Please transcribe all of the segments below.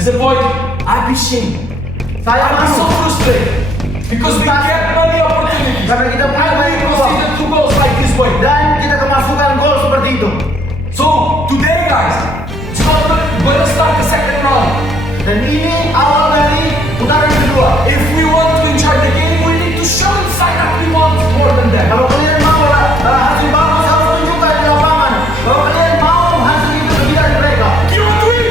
disappointed, I'd be shamed. Saya I'd be so malu frustrated because we get many opportunities. karena kita punya And we banyak peluang conceded 2 goals like this way. dan kita kemasukan gol seperti itu. So today, guys, it's not gonna start the second round. Dan ini awal dari putaran kedua. If we want to enjoy the game, we need to show inside that we want more than that. Kalau kalian mau hasil bagus harus tunjukkan di lapangan bahwa kalian mau hasil itu lebih dari mereka. You want to win?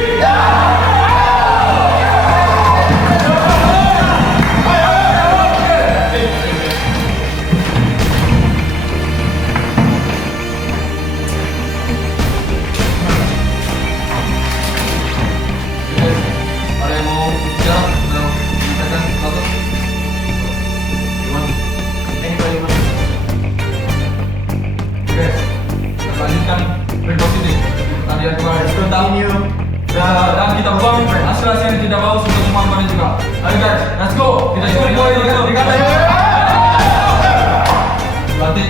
Ada yang mau bicara? Mau menyampaikan sesuatu? Gimana? Oke, kita lanjutkan berikut ini. Pertandingan kemarin Let's kita continue. dan kita buang hasil-hasil yang tidak bagus untuk teman-teman juga. Ayo guys, let's go. Kita curi poin di kata. Berarti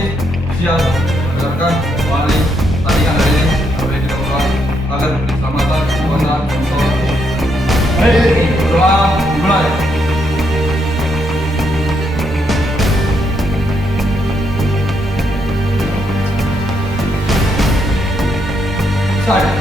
siap mendengarkan kembali tandingan hari ini. Sampai kita berulang agar keselamatan warna untuk berdoa dimulai. Saya.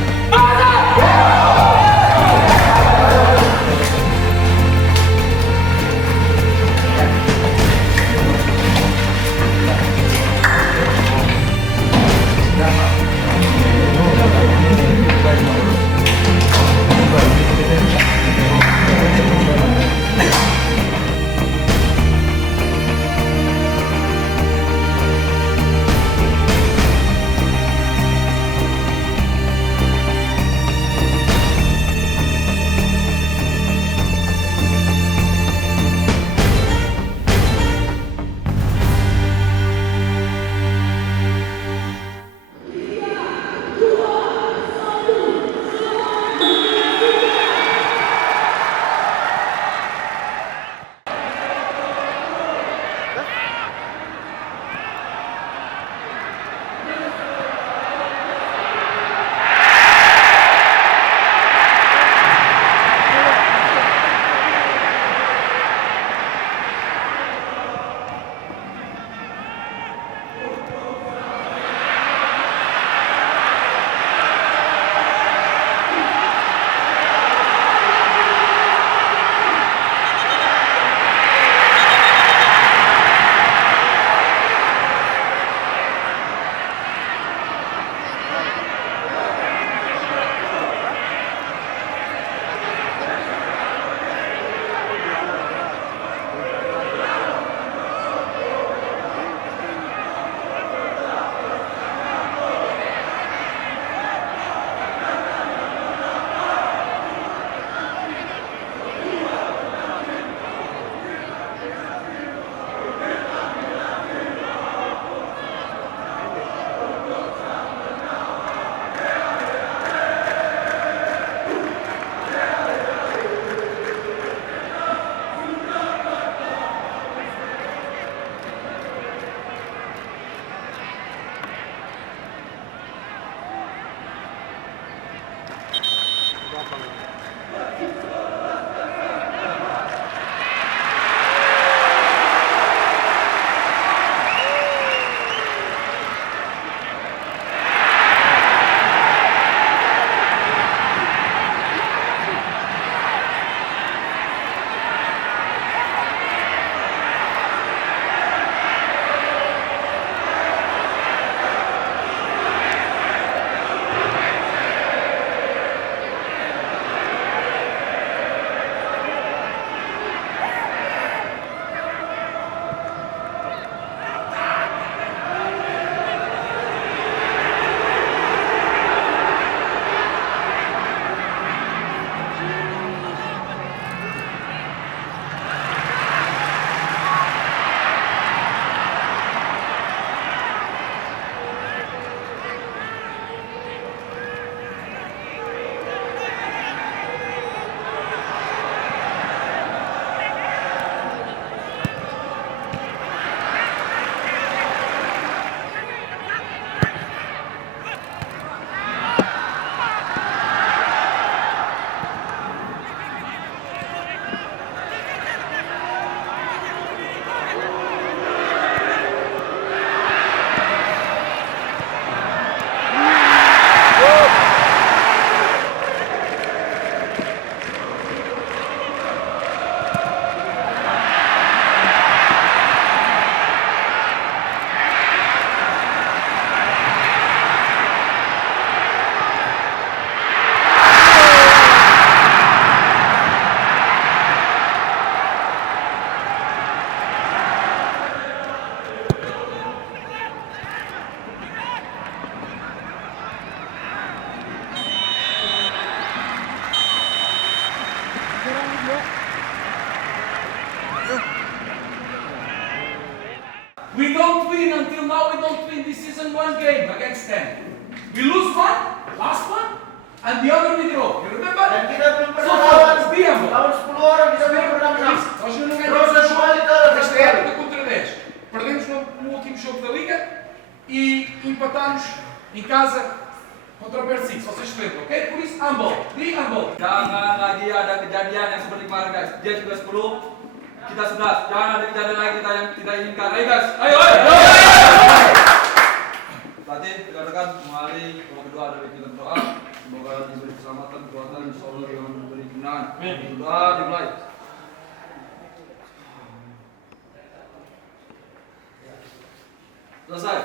We don't win until now. We don't win this season one game against them. We lose one, last one, and the other we draw. You remember? Dan kita belum So pernah lawan. focus, be humble. Lawan 10 orang kita belum pernah menang. Nós não Nós ganhamos não o jogo ganhamos desta nada. época contra 10. Perdemos no último jogo da Liga e empatamos em casa contra o Persik. Vocês se lembram, ok? Por isso, humble. Be humble. Jangan lagi ada kejadian yang seperti kemarin guys. Dia juga 10, kita 11. Jangan ada kejadian lagi kita yang tidak inginkan. Ayo guys, ayo ayo. Tadi rekan-rekan mari doa kedua ada kita berdoa. Semoga diberi keselamatan, kekuatan, insya Allah yang memberi kemenangan. Doa dimulai. Selesai.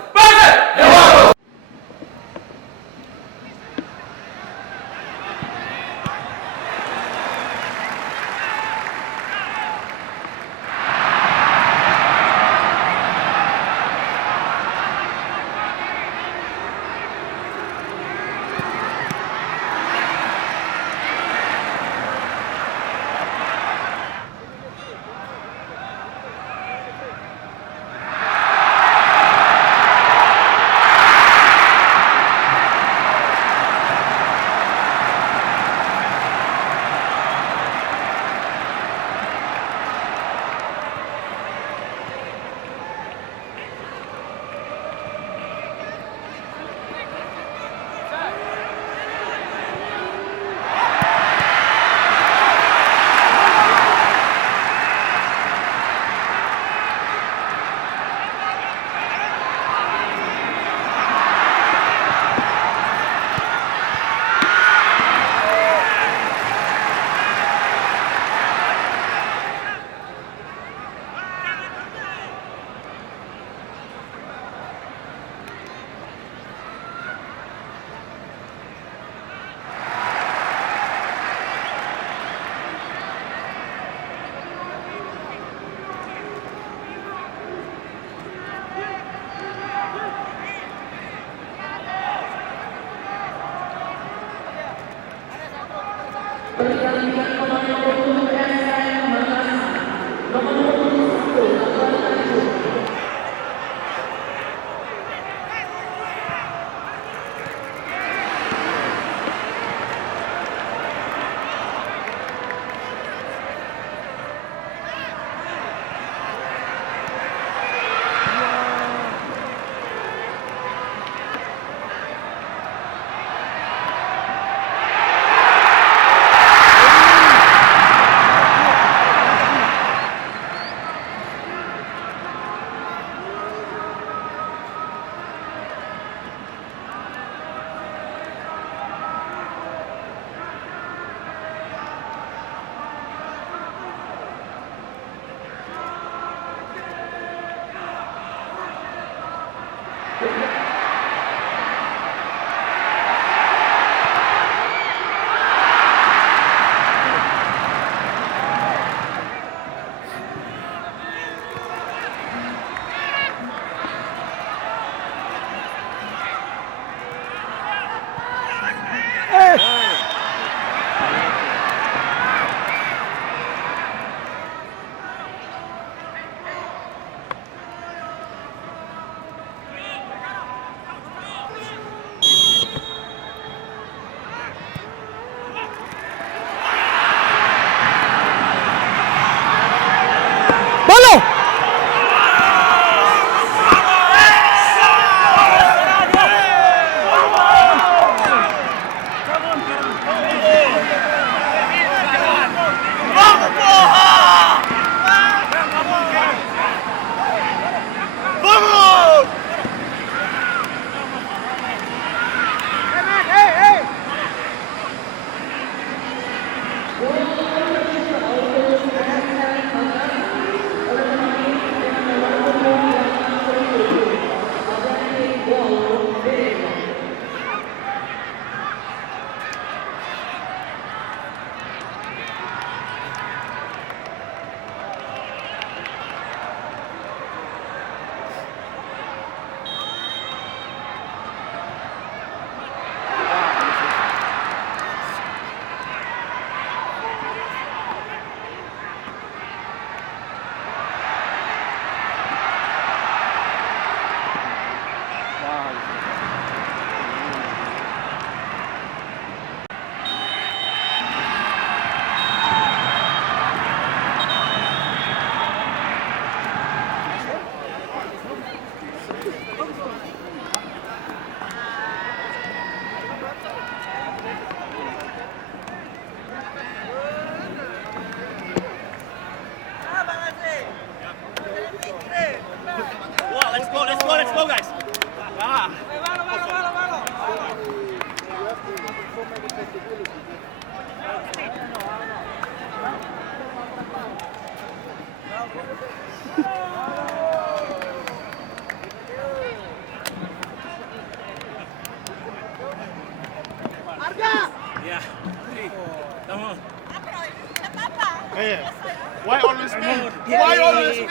Why always me? Why always me?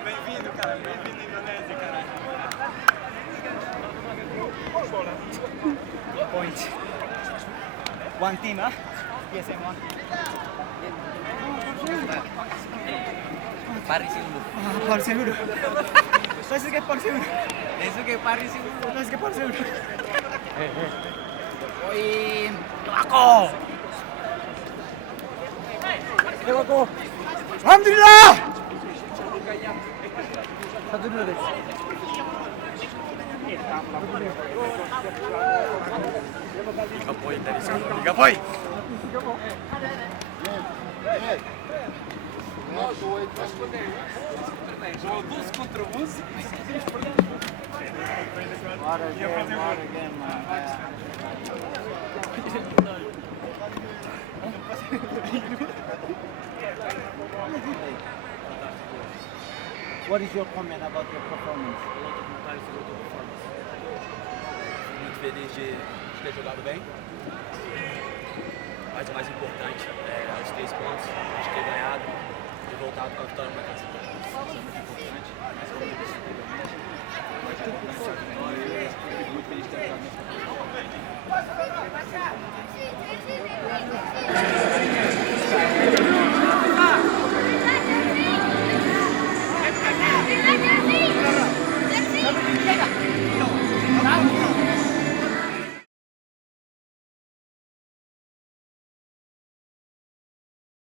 Bem-vindo, cara. Bem-vindo à Indonésia, cara. Point. One team, huh? Yes, I'm one. Paris dulu. Paris dulu. Let's get Paris dulu. Besok ke Paris dulu. Let's get Paris dulu. Poin. Aku. Alhamdulillah. Satu dulu deh. Tiga poin dari sana. 3 poin. Jogo 12 contra 11. What a game, man. What is your comment about your performance? Muito feliz de ter jogado bem. Mas o mais importante é os 3 pontos, de ter ganhado e voltado com a vitória para casa. Isso é muito importante. Mas como eu disse anteriormente, muito feliz de ter jogado nesse